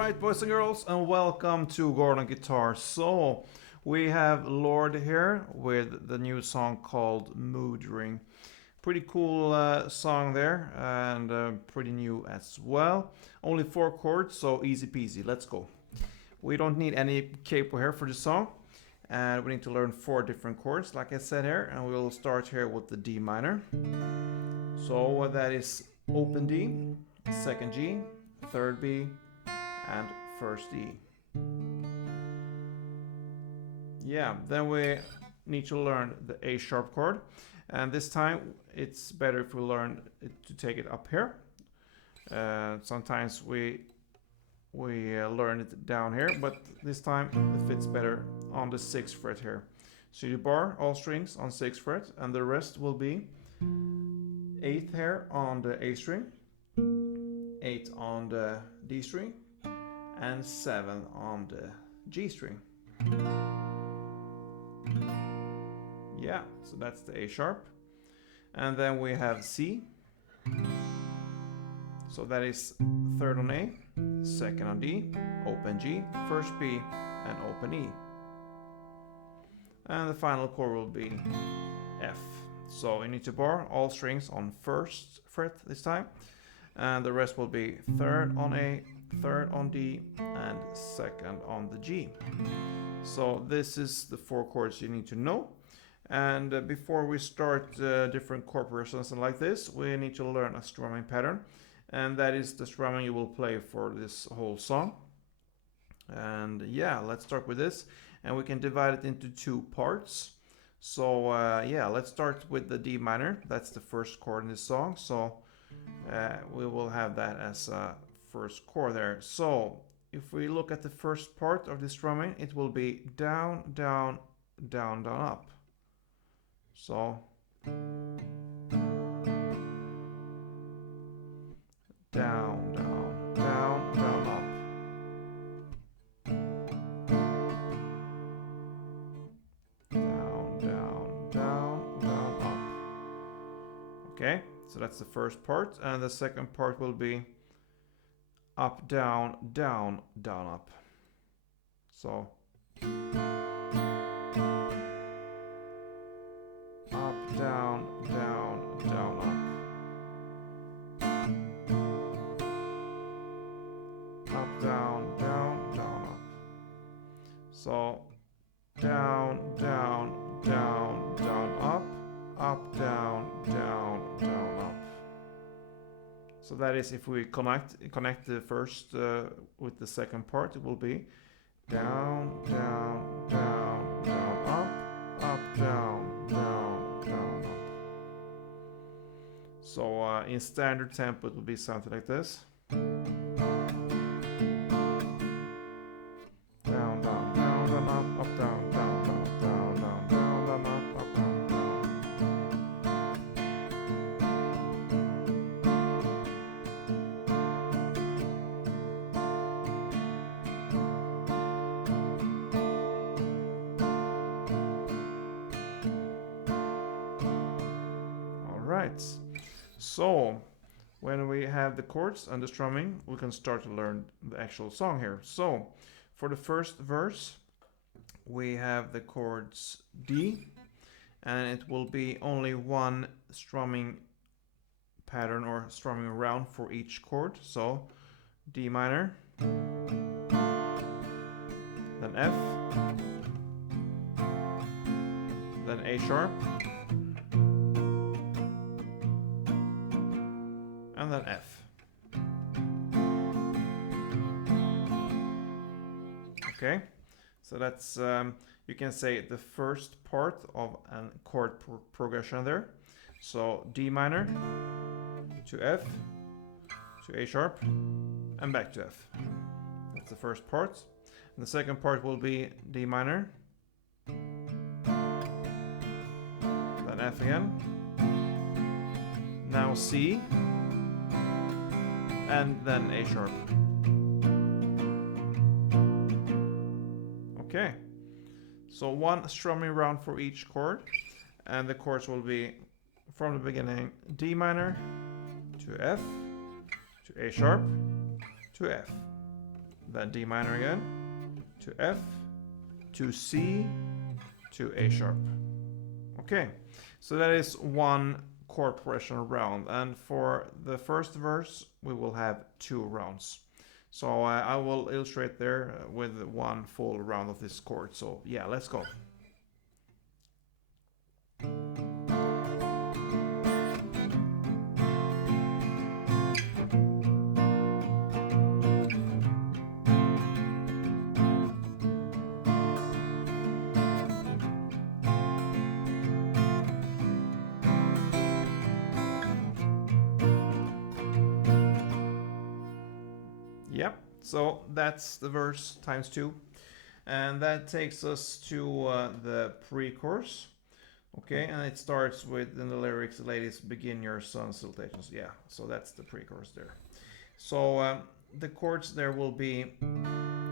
Alright, boys and girls, and welcome to Gordon Guitar. So, we have Lorde here with the new song called Mood Ring. Pretty cool song there, and pretty new as well. Only 4 chords, so easy peasy. Let's go. We don't need any capo here for the song, and we need to learn 4 different chords, like I said here, and we'll start here with the D minor. So that is open D, second G, third B, and first E. Yeah, then we need to learn the A sharp chord, and this time it's better if we learn to take it up here. Sometimes we learn it down here, but this time it fits better on the 6th fret here. So you bar all strings on 6th fret, and the rest will be 8th here on the A string, 8 on the D string, and 7 on the G string. Yeah, so that's the A sharp. And then we have C. So that is 3rd on A, 2nd on D, open G, 1st B, and open E. And the final chord will be F. So you need to bar all strings on 1st fret this time, and the rest will be 3rd on A, 3rd on D, and 2nd on the G. So this is the 4 chords you need to know. And before we start different chord progressions and like this, we need to learn a strumming pattern, and that is the strumming you will play for this whole song. And yeah, let's start with this, and we can divide it into 2 parts. So yeah, let's start with the D minor. That's the first chord in this song, so we will have that as a first chord there. So if we look at the first part of the strumming, it will be down, down, down, down, up. So down, down, down, down, up. Down, down, down, down, up. Okay, so that's the first part, and the second part will be up, down, down, down, up. So up, down, down, down, up. Up, down, down, down, up. So down, down, down, down, up, down, down, down, up. So that is, if we connect the first with the second part, it will be down, down, down, down, up, down, down, down, up. So in standard tempo it will be something like this. Down, down, down, down, up, down, down, down, down, down, down, down, up, down, down. Right, so when we have the chords and the strumming, we can start to learn the actual song here. So for the first verse, we have the chords D, and it will be only 1 strumming pattern or strumming round for each chord. So D minor, then F, then A sharp, and then F. Okay, so that's you can say the first part of a chord progression there. So D minor to F to A sharp and back to F. That's the first part. And the second part will be D minor, then F again, now C, and then A sharp. Okay, so 1 strumming round for each chord, and the chords will be from the beginning D minor to F to A sharp to F. then D minor again, to F, to C, to A sharp. Okay, so that is one chord progression round, and for the first verse we will have 2 rounds. So I will illustrate there with one full round of this chord. So yeah, let's go. Yep, so that's the verse times 2. And that takes us to the pre-chorus. Okay, and it starts with, in the lyrics, ladies, begin your sun salutations. Yeah, so that's the pre-chorus there. So the chords there will be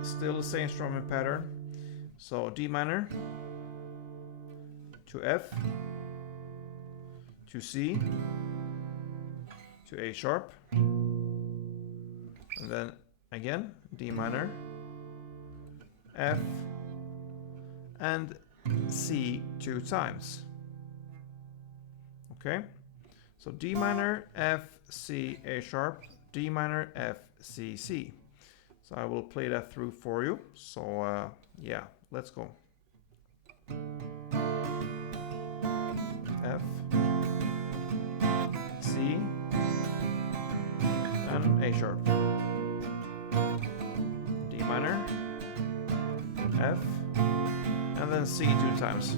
still the same strumming pattern. So D minor, to F, to C, to A sharp, and then again D minor, F, and C 2 times. Okay, so D minor, F, C, A sharp, D minor, F, C, C. So I will play that through for you. So yeah, let's go. F, C, and A sharp. D minor, F, and then C 2 times.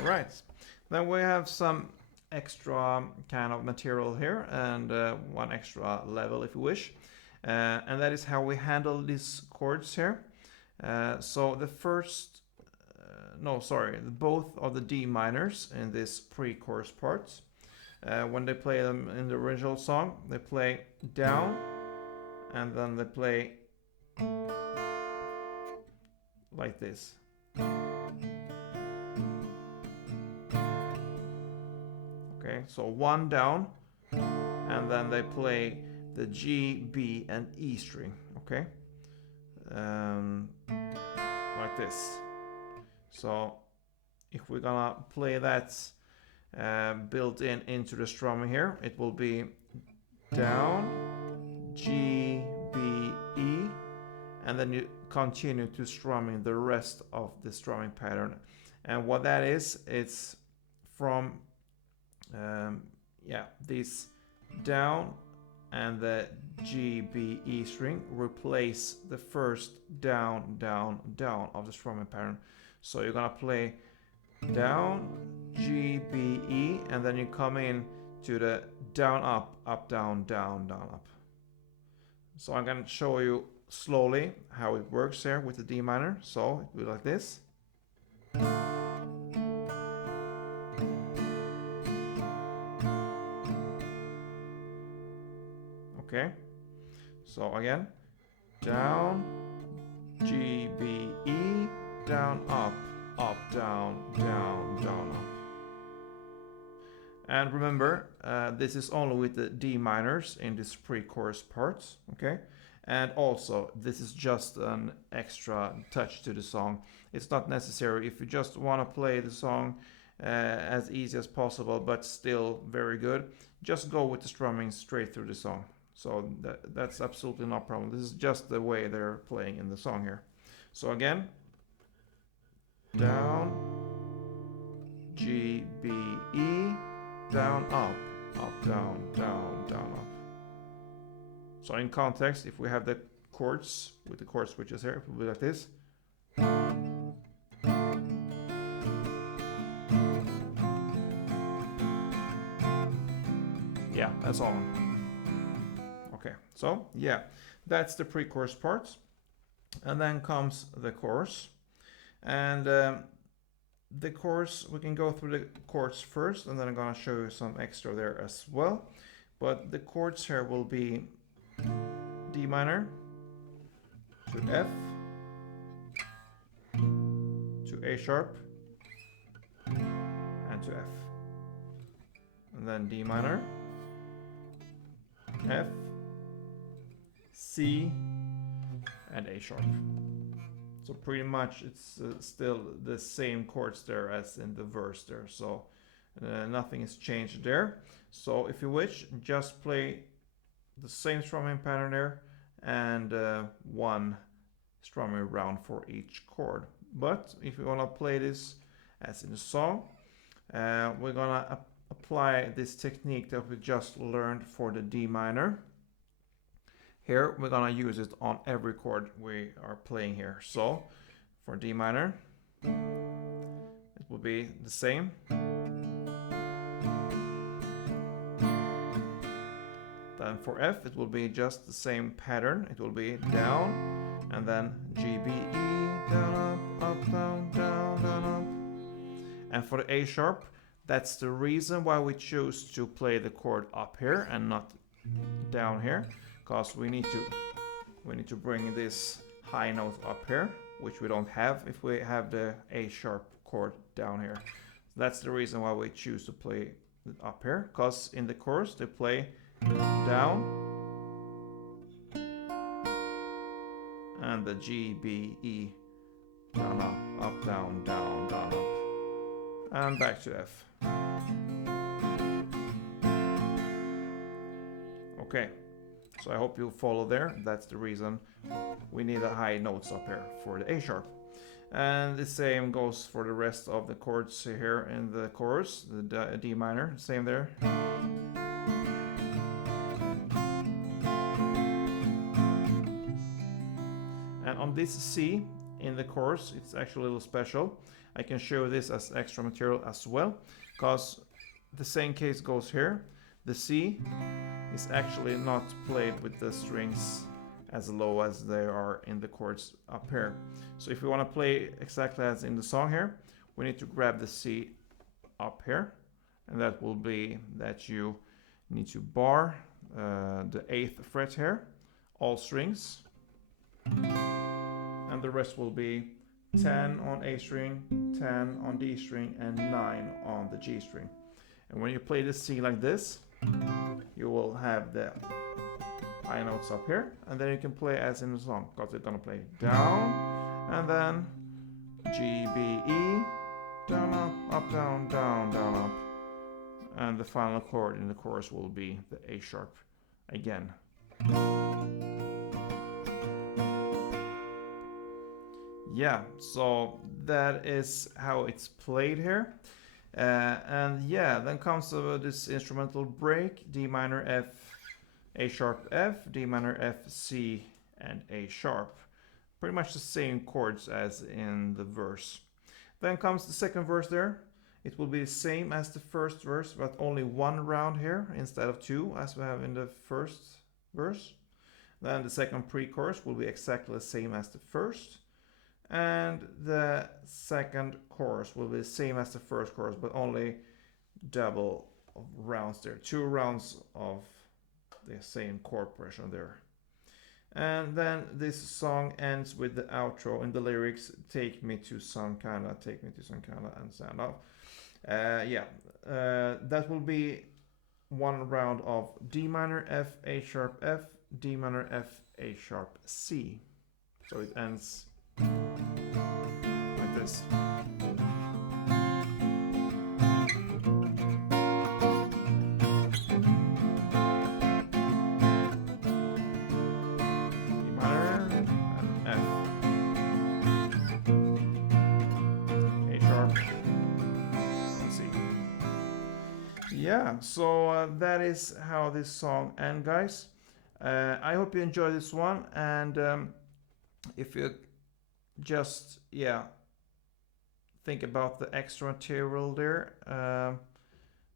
Alright, then we have some extra kind of material here, and one extra level if you wish. And that is how we handle these chords here. So the first, both of the D minors in this pre-chorus part, when they play them in the original song, they play down, and then they play like this. Okay, so 1 down, and then they play the G, B, and E string. Okay, like this. So if we're gonna play that built into the strumming here, it will be down, G, B, E, and then you continue to strumming the rest of the strumming pattern. And what that is, it's from this down and the G, B, E string replace the first down, down, down of the strumming pattern. So you're gonna play down, G, B, E, and then you come in to the down, up, up, down, down, down, up. So I'm gonna show you slowly how it works here with the D minor. So it will be like this. Okay, so again, down, G, B, E, down, up, up, down, down, down, up. And remember, this is only with the D minors in this pre-chorus parts, okay? And also, this is just an extra touch to the song. It's not necessary if you just want to play the song as easy as possible, but still very good. Just go with the strumming straight through the song. So that's absolutely no problem. This is just the way they're playing in the song here. So again, down, G, B, E, down, up, up, down, down, down, up. So in context, if we have the chords with the chord switches here, it will be like this. Yeah, that's all. Okay, so yeah, that's the pre-chorus part. And then comes the chorus. And the chorus, we can go through the chords first, and then I'm gonna show you some extra there as well. But the chords here will be D minor to F to A sharp and to F. and then D minor, F, C, and A sharp. So pretty much it's still the same chords there as in the verse there, so nothing is changed there. So if you wish, just play the same strumming pattern there and one strumming round for each chord. But if you want to play this as in the song, we're gonna apply this technique that we just learned for the D minor. Here we're gonna use it on every chord we are playing here. So for D minor, it will be the same. Then for F, it will be just the same pattern. It will be down, and then G, B, E, down, up, down, down, down, up. And for the A sharp, that's the reason why we choose to play the chord up here and not down here, because we need to bring this high note up here, which we don't have if we have the A sharp chord down here. That's the reason why we choose to play it up here, because in the chorus they play down and the G, B, E, down, up, down, down, down, up, and back to F. Okay, so I hope you follow there. That's the reason we need the high notes up here for the A sharp. And the same goes for the rest of the chords here in the chorus, the D minor, same there. And on this C in the chorus, it's actually a little special. I can show this as extra material as well, because the same case goes here. The C is actually not played with the strings as low as they are in the chords up here. So if we want to play exactly as in the song here, we need to grab the C up here, and that will be that you need to bar the 8th fret here, all strings, and the rest will be 10 on A string, 10 on D string, and 9 on the G string. And when you play the C like this, you will have the high notes up here, and then you can play as in the song, because it's gonna play down, and then G, B, E, down, up, down, down, down, up, and the final chord in the chorus will be the A sharp again. Yeah, so that is how it's played here. And yeah, then comes this instrumental break: D minor, F, A sharp, F, D minor, F, C, and A sharp. Pretty much the same chords as in the verse. Then comes the second verse there. It will be the same as the first verse, but only one round here instead of two as we have in the first verse. Then the second pre-chorus will be exactly the same as the first. And the second chorus will be the same as the first chorus, but only double rounds there. 2 rounds of the same chord progression there. And then this song ends with the outro in the lyrics: take me to some kinda, take me to some kinda, and sound off. That will be one round of D minor, F, A sharp, F, D minor, F, A sharp, C. So it ends like this. Yeah, so that is how this song ends, guys. I hope you enjoy this one, and if you just think about the extra material there,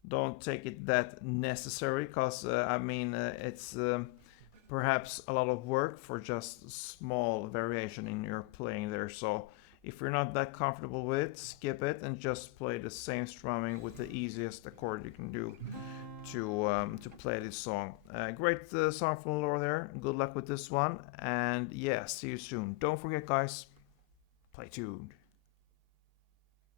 don't take it that necessary, because it's perhaps a lot of work for just small variation in your playing there. So if you're not that comfortable with it, skip it and just play the same strumming with the easiest accord you can do to play this song. Great song from Lorde there. Good luck with this one, and yeah, see you soon. Don't forget, guys, play tuned.